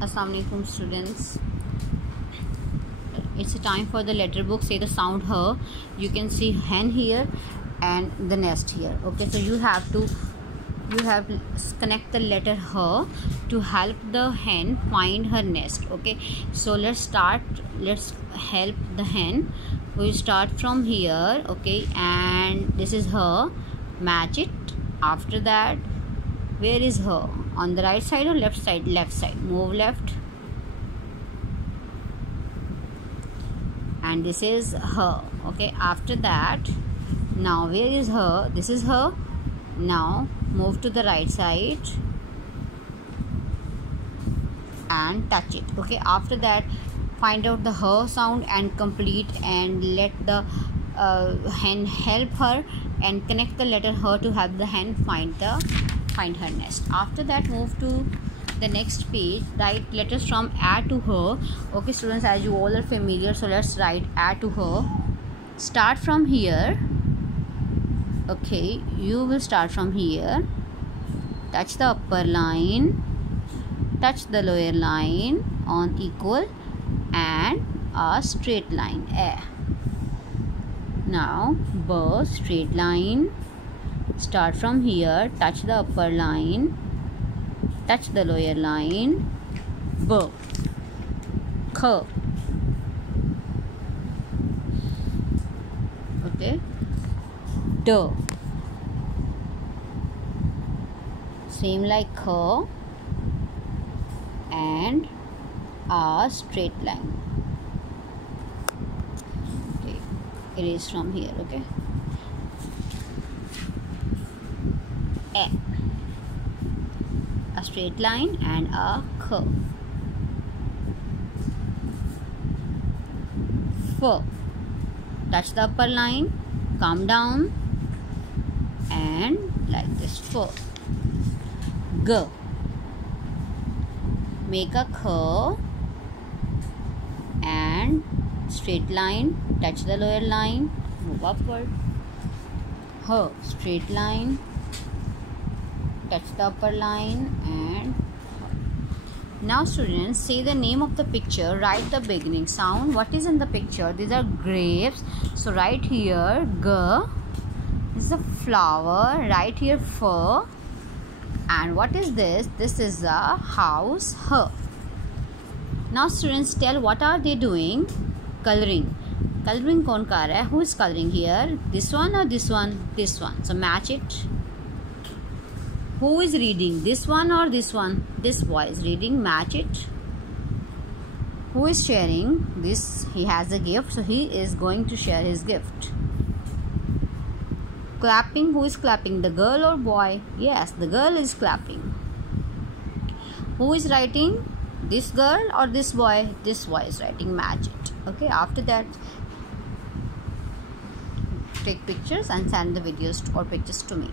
Assalamualaikum students. It's a time for the letter book. Say the sound her. You can see hen here and the nest here. Okay, so you have to connect the letter her to help the hen find her nest. Okay, so let's help the hen. We'll start from here. Okay, and this is her. Match it. After that, where is her? On the right side or left side? Left side. Move left. And this is her. Okay, after that, now where is her? This is her. Now move to the right side and touch it. Okay, after that, find out the her sound and complete, and let the hen help her and connect the letter her to help the hen find her nest. After that, move to the next page. Write letters from A to her. Okay students, as you all are familiar, so let's write A to her. Start from here. Okay, you will start from here. Touch the upper line, touch the lower line on equal and a straight line. A. Now B, straight line. Start from here, touch the upper line, touch the lower line. B. K. Okay. D. Same like K and a straight line. Okay, it is from here. Okay. A straight line and a curve. F. Touch the upper line, come down and like this. F. G. Make a curve and straight line, touch the lower line, move upward. H. Straight line, touch the upper line, and now students, say the name of the picture. Write the beginning sound. What is in the picture? These are grapes, so right here G. This is a flower. Right here F. And what is this? This is a house. H. Now students, tell what are they doing? Coloring. Coloring kaun kar hai? Who is coloring here? This one or this one? This one. So match it. Who is reading? This one or this one? This boy is reading. Match it. Who is sharing? This, he has a gift, so he is going to share his gift. Clapping. Who is clapping? The girl or boy? Yes, the girl is clapping. Who is writing? This girl or this boy? This boy is writing. Match it. Okay, after that, take pictures and send the videos or pictures to me.